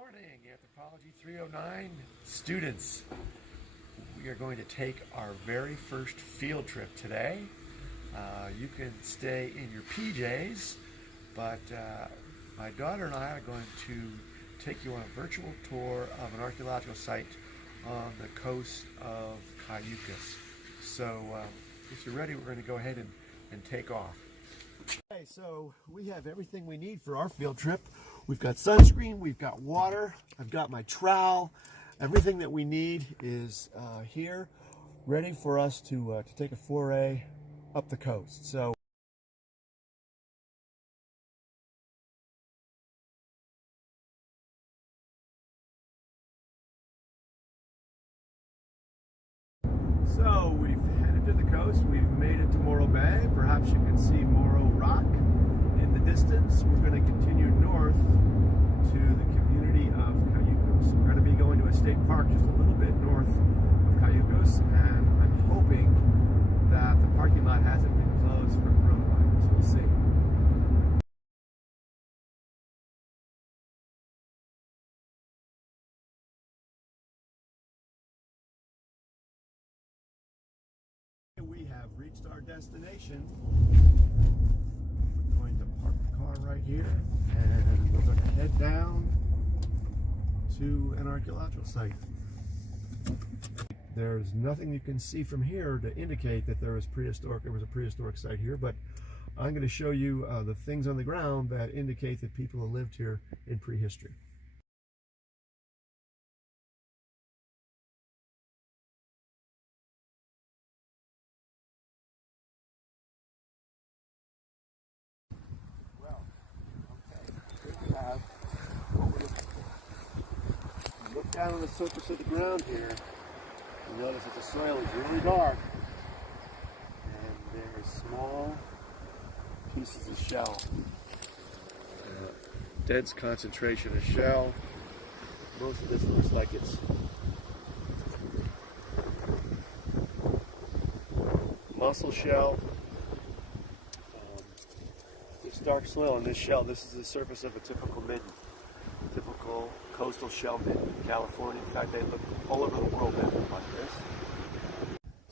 Morning, Anthropology 309 students. We are going to take our very first field trip today. You can stay in your PJs, but my daughter and I are going to take you on a virtual tour of an archaeological site on the coast of Cayucos. So if you're ready, we're going to go ahead and take off. Okay, so we have everything we need for our field trip. We've got sunscreen, we've got water, I've got my trowel. Everything that we need is here, ready for us to take a foray up the coast. So we've headed to the coast. We've made it to Morro Bay. Perhaps you can see Morro Rock in the distance. We're going to continue north to the community of Cayucos. We're going to be going to a state park just a little bit north of Cayucos, and I'm hoping that the parking lot hasn't been closed for coronavirus. We'll see. We have reached our destination. We're going to park the car right here, and we're going to head down to an archaeological site. There's nothing you can see from here to indicate that there was a prehistoric site here, but I'm going to show you the things on the ground that indicate that people have lived here in prehistory. Look down on the surface of the ground here. You notice that the soil is really dark, and there's small pieces of shell. Dense concentration of shell. Most of this looks like it's mussel shell. This dark soil in this shell, this is the surface of a typical midden. Typical coastal shell midden in California. In fact, they look all over the world midden like this.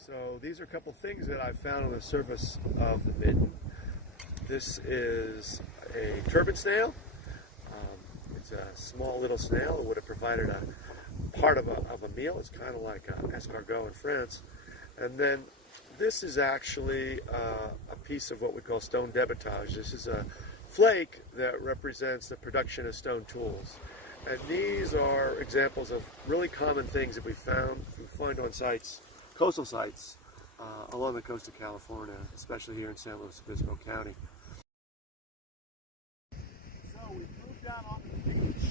So these are a couple things that I found on the surface of the midden. This is a turban snail. It's a small little snail that would have provided a part of a meal. It's kind of like escargot in France. And then this is actually a piece of what we call stone debitage. This is a flake that represents the production of stone tools. And these are examples of really common things that we find on sites, coastal sites, along the coast of California, especially here in San Luis Obispo County. So we've moved down onto the beach,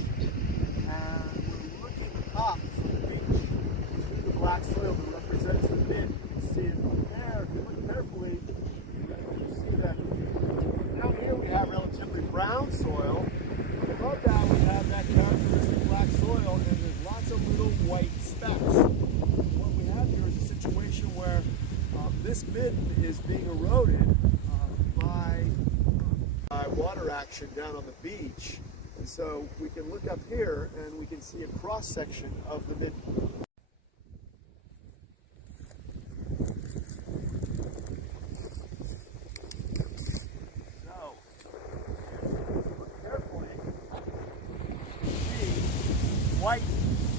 and we're looking up from the beach to the black soil that represents the midden. You can see it from there. If you look carefully, you see that down here we have relatively brown soil. Above that we have that characteristic black soil, and there's lots of little white specks. What we have here is a situation where this midden is being eroded by water action down on the beach. And so we can look up here and we can see a cross section of the midden. White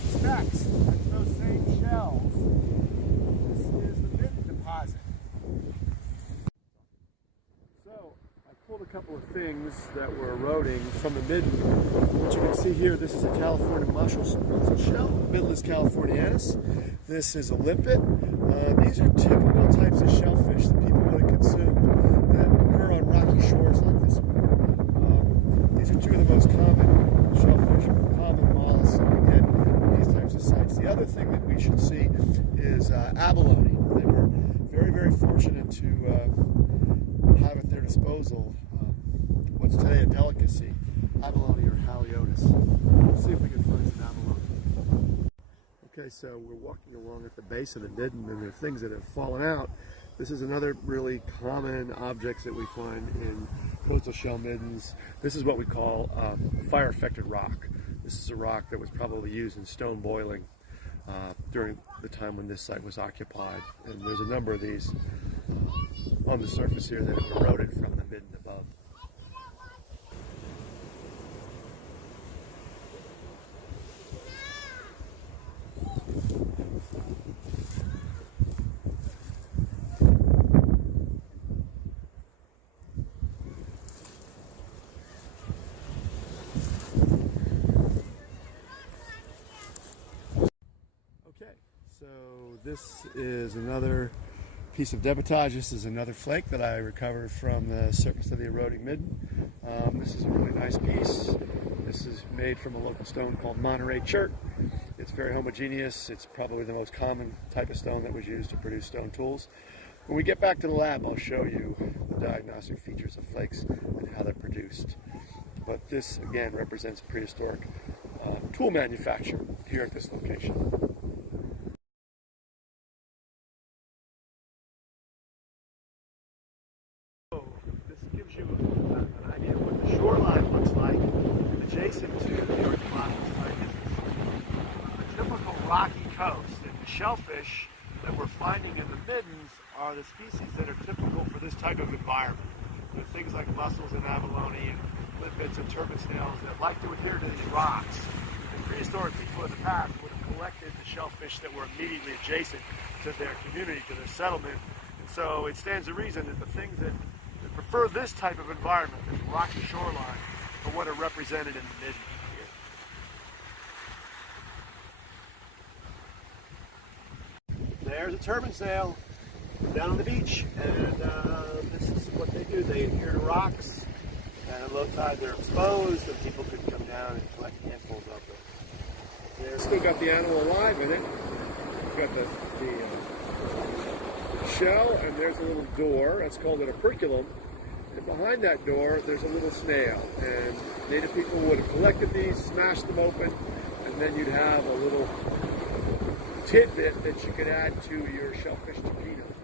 specks, that's those same shells. This is the midden deposit. So I pulled a couple of things that were eroding from the midden. What you can see here, this is a California mussel shell, Mytilus californianus. This is a limpet. These are typical types of shellfish that people really consume that occur on rocky shores like this one. These are two of the most common shellfish, common mollusks that we get in these types of sites. The other thing that we should see is abalone. They were very, very fortunate to have at their disposal what's today a delicacy, abalone or haliotis. Let's see if we can find some abalone. Okay, so we're walking along at the base of the midden, and there are things that have fallen out. This is another really common objects that we find in coastal shell middens. This is what we call fire-affected rock. This is a rock that was probably used in stone boiling during the time when this site was occupied. And there's a number of these on the surface here that have eroded from the midden above. Okay, so this is another piece of debitage. This is another flake that I recovered from the surface of the eroding midden. This is a really nice piece. This is made from a local stone called Monterey chert. It's very homogeneous. It's probably the most common type of stone that was used to produce stone tools. When we get back to the lab, I'll show you the diagnostic features of flakes and how they're produced. But this, again, represents prehistoric tool manufacture here at this location. This gives you an idea of what the shoreline looks like adjacent to the New York Plaza site. This is a typical rocky coast, and the shellfish that we're finding in the middens are the species that are typical for this type of environment. You know, things like mussels and abalone and limpets and turban snails that like to adhere to these rocks. And prehistoric people in the past would have collected the shellfish that were immediately adjacent to their community, to their settlement. And so it stands to reason that the things that prefer this type of environment, this rocky shoreline, are what are represented in the midden here. There's a turban snail down on the beach, and this is what they do. They adhere to rocks, and at low tide they're exposed, and people could come down and collect handfuls of them. There's still got the animal alive in it. We've got the shell, and there's a little door. That's called an operculum. And behind that door, there's a little snail. And native people would have collected these, smashed them open, and then you'd have a little tidbit that you could add to your shellfish taquitos.